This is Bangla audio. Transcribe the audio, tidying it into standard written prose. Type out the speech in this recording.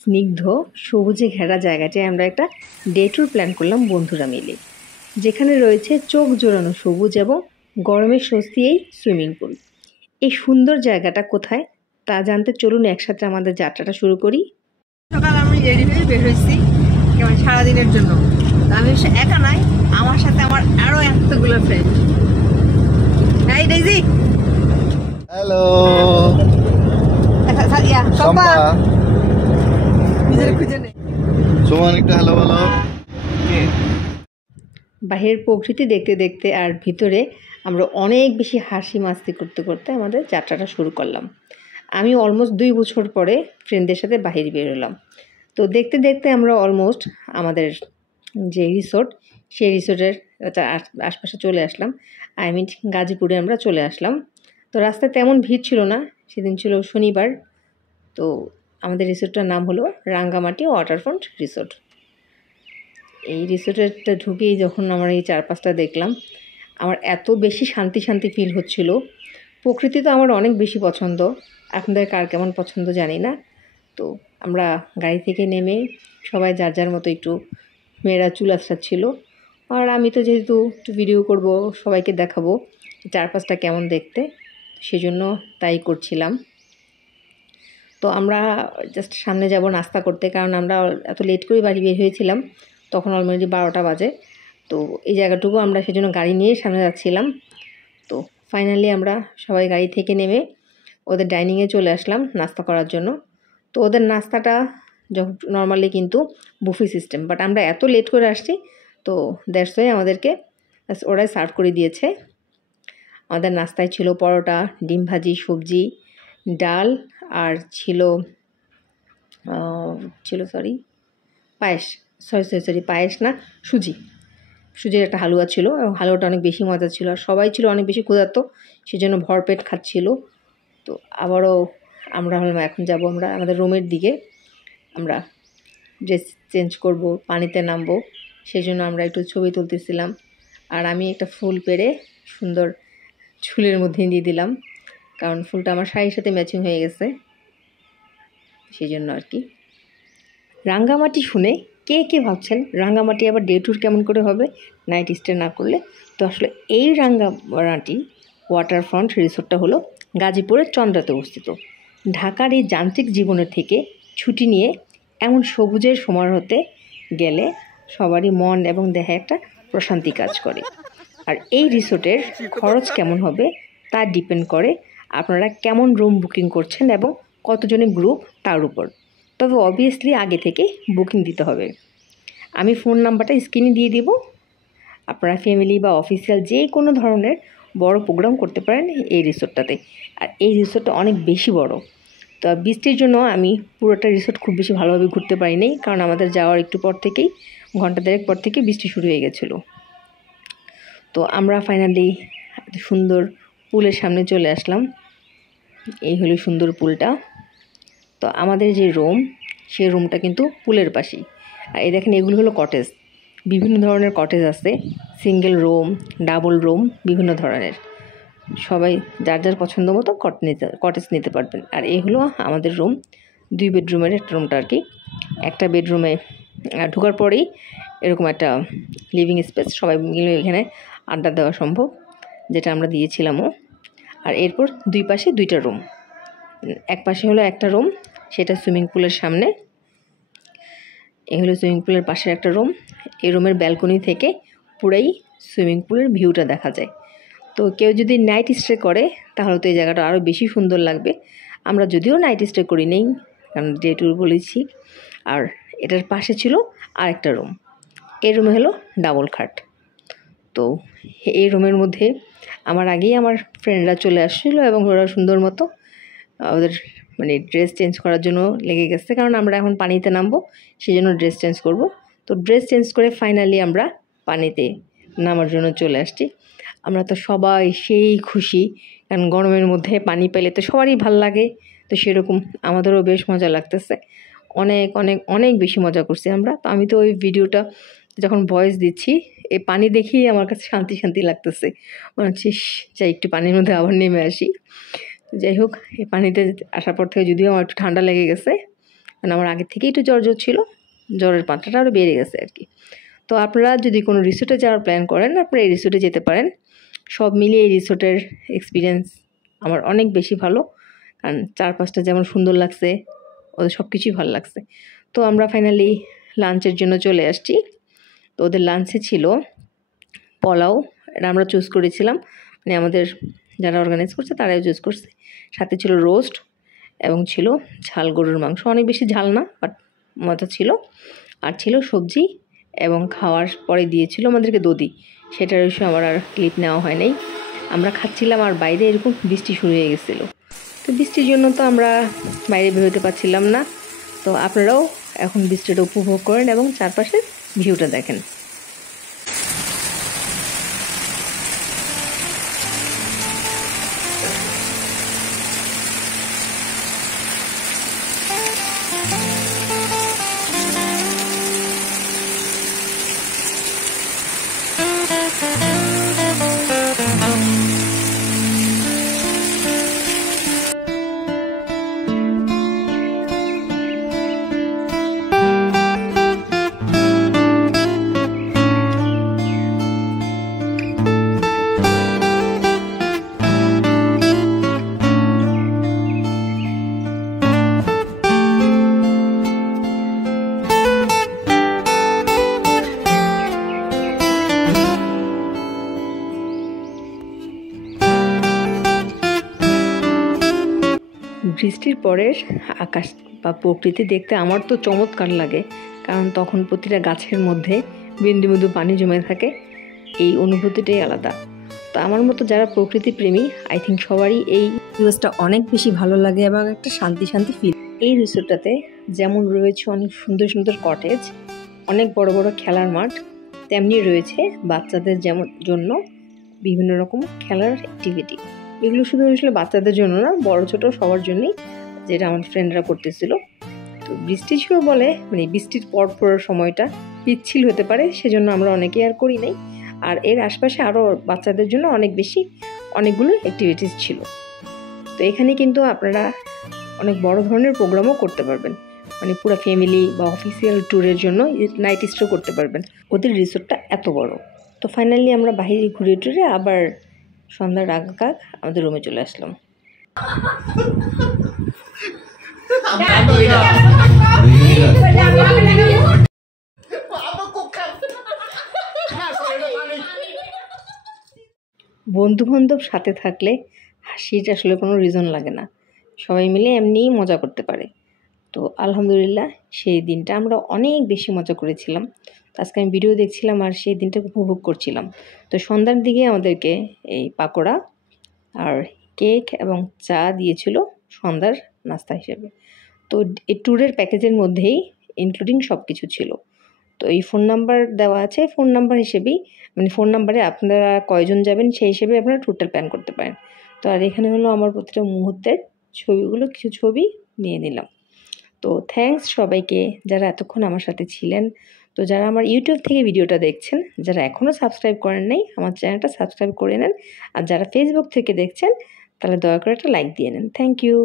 স্নিগ্ধ সবুজে ঘেরা জায়গাটায় আমরা একটা ডে ট্যুর প্ল্যান করলাম বন্ধুরা মিলে, যেখানে রয়েছে চোখ জোড়ানো সবুজ এবং গরমের স্বস্তি এই সুইমিং পুল। এই সুন্দর জায়গাটা কোথায় তা জানতে চলুন একসাথে আমাদের যাত্রাটা শুরু করি। সকাল আমি রেডি হয়ে বের হয়েছি কেমন সারাদিনের জন্য। আমি একা নাই, আমার সাথে আমার আরো এতগুলো ফ্রেন্ড। হাই ডেইজি, হ্যালো সম্পা, নিজের খুঁজে নেই। সুমন, একটু হ্যালো বলো। বাহিরের প্রকৃতি দেখতে দেখতে আর ভিতরে আমরা অনেক বেশি হাসি মাস্তি করতে করতে আমাদের যাত্রাটা শুরু করলাম। আমি অলমোস্ট 2 বছর পরে ফ্রেন্ডদের সাথে বাহিরে বেরোলাম। তো দেখতে দেখতে আমরা অলমোস্ট আমাদের যে রিসোর্ট, সেই রিসোর্টের আশপাশে চলে আসলাম। আই মিন গাজীপুরে আমরা চলে আসলাম। তো রাস্তায় তেমন ভিড় ছিল না, সেদিন ছিল শনিবার। তো আমাদের রিসোর্টটার নাম হলো রাঙ্গামাটি ওয়াটারফ্রন্ট রিসোর্ট। এই রিসোর্টটা ঢুকেই যখন আমরা এই চারপাশটা দেখলাম, আমার এত বেশি শান্তি শান্তি ফিল হচ্ছিল। প্রকৃতি তো আমার অনেক বেশি পছন্দ, আপনাদের কার কেমন পছন্দ জানি না। তো আমরা গাড়ি থেকে নেমে সবাই যার যার মতো একটু মেয়েরা চুল আঁচড়াচ্ছিল, আর আমি তো যেহেতু একটু ভিডিও করব, সবাইকে দেখাবো চারপাশটা কেমন দেখতে, সেজন্য তাই করছিলাম। তো আমরা জাস্ট সামনে যাব নাস্তা করতে, কারণ আমরা এত লেট করে বাড়ি বের হয়েছিলাম, তখন অলরেডি 12টা বাজে। তো এই জায়গাটুকু আমরা সেজন্য গাড়ি নিয়ে সামনে যাচ্ছিলাম। তো ফাইনালি আমরা সবাই গাড়ি থেকে নেমে ওদের ডাইনিংয়ে চলে আসলাম নাস্তা করার জন্য। তো ওদের নাস্তাটা যখন নর্মালি কিন্তু বুফে সিস্টেম, বাট আমরা এত লেট করে আসছি, তো দ্যাটস ওয়াই আমাদেরকে ওরাই সার্ভ করে দিয়েছে। আমাদের নাস্তায় ছিল পরোটা, ডিম ভাজি, সবজি, ডাল, আর ছিল পায়েস। সরি পায়েস না, সুজির একটা হালুয়া ছিল, এবং হালুয়াটা অনেক বেশি মজা ছিল, আর সবাই ছিল অনেক বেশি ক্ষুধার্ত, সেজন্য ভরপেট খাচ্ছিল। তো আবারও আমরা হলাম এখন যাব আমরা আমাদের রুমের দিকে। আমরা ড্রেস চেঞ্জ করব, পানিতে নামবো, সেজন্য আমরা একটু ছবি তুলতেছিলাম। আর আমি একটা ফুল পেড়ে সুন্দর চুলের মধ্যে দিয়ে দিলাম, কারণ ফুলটা আমার শাড়ির সাথে ম্যাচিং হয়ে গেছে, সেই জন্য আর কি। রাঙ্গামাটি শুনে কে কে ভাবছেন রাঙ্গামাটি আবার ডে ট্যুর কেমন করে হবে নাইট স্টে না করলে? তো আসলে এই রাঙ্গামাটি ওয়াটারফ্রন্ট রিসোর্টটা হলো গাজীপুরের চন্দ্রাতে অবস্থিত। ঢাকার এই যান্ত্রিক জীবনের থেকে ছুটি নিয়ে এমন সবুজের সমারোহতে গেলে সবারই মন এবং দেহে একটা প্রশান্তি কাজ করে। আর এই রিসোর্টের খরচ কেমন হবে তা ডিপেন্ড করে আপনারা কেমন রুম বুকিং করছেন এবং কতজনের গ্রুপ তার উপর। তবে অবভিয়াসলি আগে থেকে বুকিং দিতে হবে। আমি ফোন নাম্বারটা স্ক্রিনে দিয়ে দিব। আপনারা ফ্যামিলি বা অফিসিয়াল যে কোনো ধরনের বড় প্রোগ্রাম করতে পারেন এই রিসোর্টটাতে। আর এই রিসোর্টটা অনেক বেশি বড়। তো বৃষ্টির জন্য আমি পুরোটা রিসোর্ট খুব বেশি ভালোভাবে ঘুরতে পারিনি, কারণ আমাদের যাওয়ার একটু পর থেকেই, ঘন্টা দেড়েক পর থেকে বৃষ্টি শুরু হয়ে গেছিলো। তো আমরা ফাইনালি সুন্দর পুলের সামনে চলে আসলাম। এই হলো সুন্দর পুলটা। তো আমাদের যে রুম, সেই রুমটা কিন্তু পুলের পাশেই। আর এই দেখেন, এগুলো হলো কটেজ। বিভিন্ন ধরনের কটেজ আছে, সিঙ্গেল রুম, ডাবল রুম, বিভিন্ন ধরনের। সবাই যার যার পছন্দ মতো কটেজ নিতে পারবেন। আর এই হলো আমাদের রুম, 2 বেডরুমের একটা রুমটা আর কি। একটা বেডরুমে ঢোকার পরেই এরকম একটা লিভিং স্পেস, সবাই মিলে এখানে আড্ডা দেওয়া সম্ভব, যেটা আমরা দিয়েছিলামও। আর এরপর 2 পাশে 2টা রুম। এক পাশে হলো একটা রুম, সেটা সুইমিং পুলের সামনে। এই হলো সুইমিং পুলের পাশের একটা রুম। এই রুমের ব্যালকনি থেকে পুরাই সুইমিং পুলের ভিউটা দেখা যায়। তো কেউ যদি নাইট স্টে করে তাহলে তো এই জায়গাটা আরও বেশি সুন্দর লাগবে। আমরা যদিও নাইট স্টে করি নেই, কারণ ডে ট্যুর বলেছি। আর এটার পাশে ছিল আরেকটা রুম। এই রুমে হলো ডাবল খাট। তো এই রুমের মধ্যে আমার আগেই আমার ফ্রেন্ডরা চলে আসছিলো, এবং ওরা সুন্দর মতো ওদের ড্রেস চেঞ্জ করার জন্য লেগে গেছে, কারণ আমরা এখন পানিতে নামবো, সেই জন্য ড্রেস চেঞ্জ করব। তো ড্রেস চেঞ্জ করে ফাইনালি আমরা পানিতে নামার জন্য চলে আসছি। আমরা তো সবাই সেই খুশি, কারণ গরমের মধ্যে পানি পেলে তো সবারই ভাল লাগে। তো সেরকম আমাদেরও বেশ মজা লাগতেছে, অনেক অনেক অনেক বেশি মজা করছি আমরা। তো আমি তো ওই ভিডিওটা যখন ভয়েস দিচ্ছি, এই পানি দেখেই আমার কাছে শান্তি শান্তি লাগতেছে, মনে হচ্ছে যাই একটু পানির মধ্যে আবার নেমে আসি। যাই হোক, এই পানিতে আসার পর থেকে যদিও আমার একটু ঠান্ডা লেগে গেছে, মানে আমার আগের থেকেই একটু জ্বর ছিল, জ্বরের মাত্রাটা আরও বেড়ে গেছে আর কি। তো আপনারা যদি কোনো রিসোর্টে যাওয়ার প্ল্যান করেন, আপনারা এই রিসোর্টে যেতে পারেন। সব মিলিয়ে এই রিসোর্টের এক্সপিরিয়েন্স আমার অনেক বেশি ভালো, কারণ চারপাশটা যেমন সুন্দর লাগছে, ওদের সব কিছুই ভালো লাগছে। তো আমরা ফাইনালি লাঞ্চের জন্য চলে আসছি। তো ওদের লাঞ্চে ছিল পোলাও, এটা আমরা চুজ করেছিলাম, মানে আমাদের যারা অর্গানাইজ করছে তারাই চুজ করছে। সাথে ছিল রোস্ট এবং ছিল ঝাল গরুর মাংস, অনেক বেশি ঝাল না বাট মজা ছিল। আর ছিল সবজি এবং খাওয়ার পরে দিয়েছিল আমাদেরকে দধি, সেটার বিষয়ে আমার আর ক্লিপ নেওয়া হয় নাই। আমরা খাচ্ছিলাম আর বাইরে এরকম বৃষ্টি শুরু হয়ে গেছিলো। তো বৃষ্টির জন্য তো আমরা বাইরে বেরোতে পারছিলাম না। তো আপনারাও এখন বৃষ্টিটা উপভোগ করেন এবং চারপাশের ভিউটা দেখেন। বৃষ্টির পরের আকাশ বা প্রকৃতি দেখতে আমার তো চমৎকার লাগে, কারণ তখন প্রতিটা গাছের মধ্যে বিন্দু বিন্দু পানি জমে থাকে। এই অনুভূতিটাই আলাদা। তো আমার মতো যারা প্রকৃতি প্রেমী, আই থিঙ্ক সবারই এই পরিবেশটা অনেক বেশি ভালো লাগে এবং একটা শান্তি শান্তি ফিল। এই রিসোর্টটাতে যেমন রয়েছে অনেক সুন্দর সুন্দর কটেজ, অনেক বড় বড় খেলার মাঠ, তেমনি রয়েছে বাচ্চাদের যেমন জন্য বিভিন্ন রকম খেলার অ্যাক্টিভিটি। এগুলো শুধু আসলে বাচ্চাদের জন্য না, বড় ছোট সবার জন্যই, যেটা আমার ফ্রেন্ডরা করতেছিল। তো বৃষ্টি ছিল বলে, মানে বৃষ্টির পরের সময়টা পিচ্ছিল হতে পারে, সেজন্য আমরা অনেকেই আর করি নাই। আর এর আশপাশে আরও বাচ্চাদের জন্য অনেকগুলো অ্যাক্টিভিটিস ছিল। তো এখানে কিন্তু আপনারা অনেক বড় ধরনের প্রোগ্রামও করতে পারবেন, মানে পুরো ফ্যামিলি বা অফিসিয়াল ট্যুরের জন্য নাইট স্টে করতে পারবেন। ওদের রিসোর্টটা এত বড়। তো ফাইনালি আমরা বাইরে ঘুরে টুরে আবার সন্ধ্যার আগ আমাদের রুমে চলে আসলাম। বন্ধু বান্ধব সাথে থাকলে হাসির আসলে কোনো রিজন লাগে না, সবাই মিলে এমনিই মজা করতে পারে। তো আলহামদুলিল্লাহ সেই দিনটা আমরা অনেক বেশি মজা করেছিলাম। আজকে আমি ভিডিও দেখছিলাম আর সেই দিনটা উপভোগ করছিলাম। তো সন্ধ্যার দিকে আমাদেরকে এই পাকোড়া আর কেক এবং চা দিয়েছিল সন্ধ্যার নাস্তা হিসেবে। তো এই ট্যুরের প্যাকেজের মধ্যেই ইনক্লুডিং সব কিছু ছিল। তো এই ফোন নাম্বার দেওয়া আছে, ফোন নাম্বার হিসেবেই, মানে ফোন নাম্বারে আপনারা কয়জন যাবেন সেই হিসেবে আপনারা ট্যুরটা প্ল্যান করতে পারেন। তো আর এখানে হলো আমার প্রতিটা মুহূর্তের ছবিগুলো, কিছু ছবি নিয়ে নিলাম। তো থ্যাঙ্কস সবাইকে যারা এতক্ষণ আমার সাথে ছিলেন। তো যারা আমার ইউটিউব থেকে ভিডিওটা দেখছেন, যারা এখনও সাবস্ক্রাইব করেন নাই, আমার চ্যানেলটা সাবস্ক্রাইব করে নেন। আর যারা ফেসবুক থেকে দেখছেন, তাহলে দয়া করে একটা লাইক দিয়ে নেন। Thank you.